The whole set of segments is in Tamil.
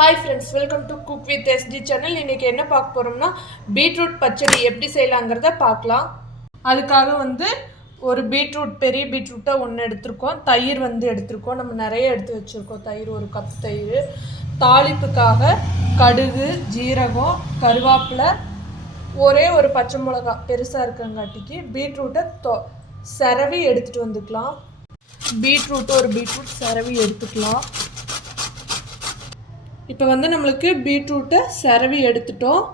Hi friends, welcome to Cook with SD channel. இன்னைக்கு என்ன பார்க்க போறோம்னா பீட்ரூட் பச்சடி எப்படி செய்யலாம்ங்கறத பார்க்கலாம். அதுக்காக ஒரு பீட்ரூட் பெரிய பீட்ரூட்டை ஒன்று எடுத்துருக்கோம். தயிர் எடுத்துருக்கோம். நம்ம நிறைய எடுத்து வச்சுருக்கோம். தயிர் ஒரு கப் தயிர். தாளிப்புக்காக கடுகு, ஜீரகம், கருவேப்பிலை, ஒரே ஒரு பச்சை மிளகா பெருசாக இருக்கங்காட்டிக்கு பீட்ரூட்டை செரவி எடுத்துகிட்டு வந்துக்கலாம். ஒரு பீட்ரூட் செரவி எடுத்துக்கலாம். இப்போ நம்மளுக்கு பீட்ரூட்டை செரவி எடுத்துட்டோம்.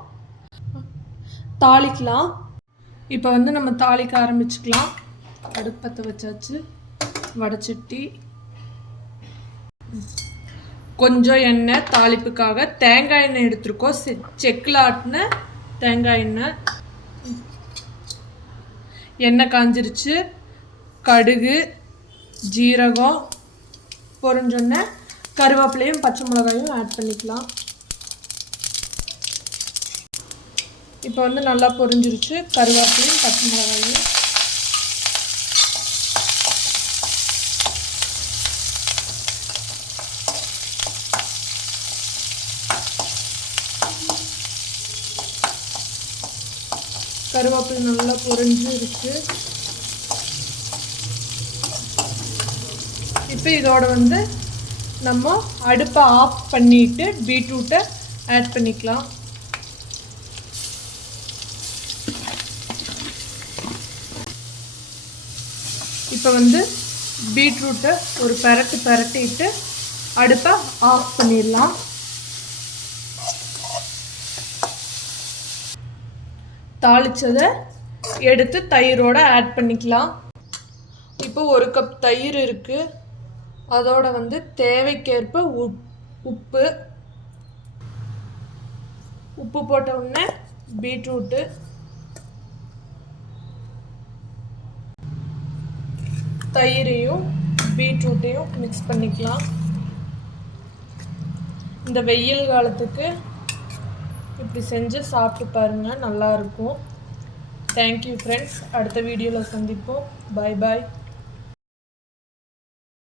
தாளிக்கலாம். இப்போ நம்ம தாளிக்க ஆரம்பிச்சுக்கலாம். அடுப்பத்தை வச்சாச்சு. வடைச்சட்டி, கொஞ்சம் எண்ணெய் தாளிப்புக்காக. தேங்காய் எண்ணெய் எடுத்துருக்கோம். செக்கில் ஆட்டின தேங்காய் எண்ணெய். எண்ணெய் காஞ்சிருச்சு. கடுகு, ஜீரகம் பொரிஞ்சோன்னே கருவேப்பிலையும் பச்சை மிளகாயும் ஆட் பண்ணிக்கலாம். இப்போ நல்லா பொரிஞ்சிருச்சு. கருவேப்பிலையும் பச்சை மிளகாயும் கருவேப்பிலை நல்லா பொரிஞ்சிருச்சு. இப்போ இதோட நம்ம அடுப்பை ஆஃப் பண்ணிட்டு பீட்ரூட்டை ஆட் பண்ணிக்கலாம். இப்போ பீட்ரூட்டை ஒரு பரட்டிட்டு அடுப்பை ஆஃப் பண்ணிடலாம். தாளிச்சதை எடுத்து தயிரோட ஆட் பண்ணிக்கலாம். இப்போ ஒரு கப் தயிர் இருக்குது. அதோட தேவைக்கேற்ப உப்பு போட்ட உடனே பீட்ரூட்டு, தயிரையும் பீட்ரூட்டையும் மிக்ஸ் பண்ணிக்கலாம். இந்த வெயில் காலத்துக்கு இப்படி செஞ்சு சாப்பிட்டு பாருங்கள், நல்லாயிருக்கும். Thank you friends. அடுத்த வீடியோவில் சந்திப்போம். பாய் பாய்.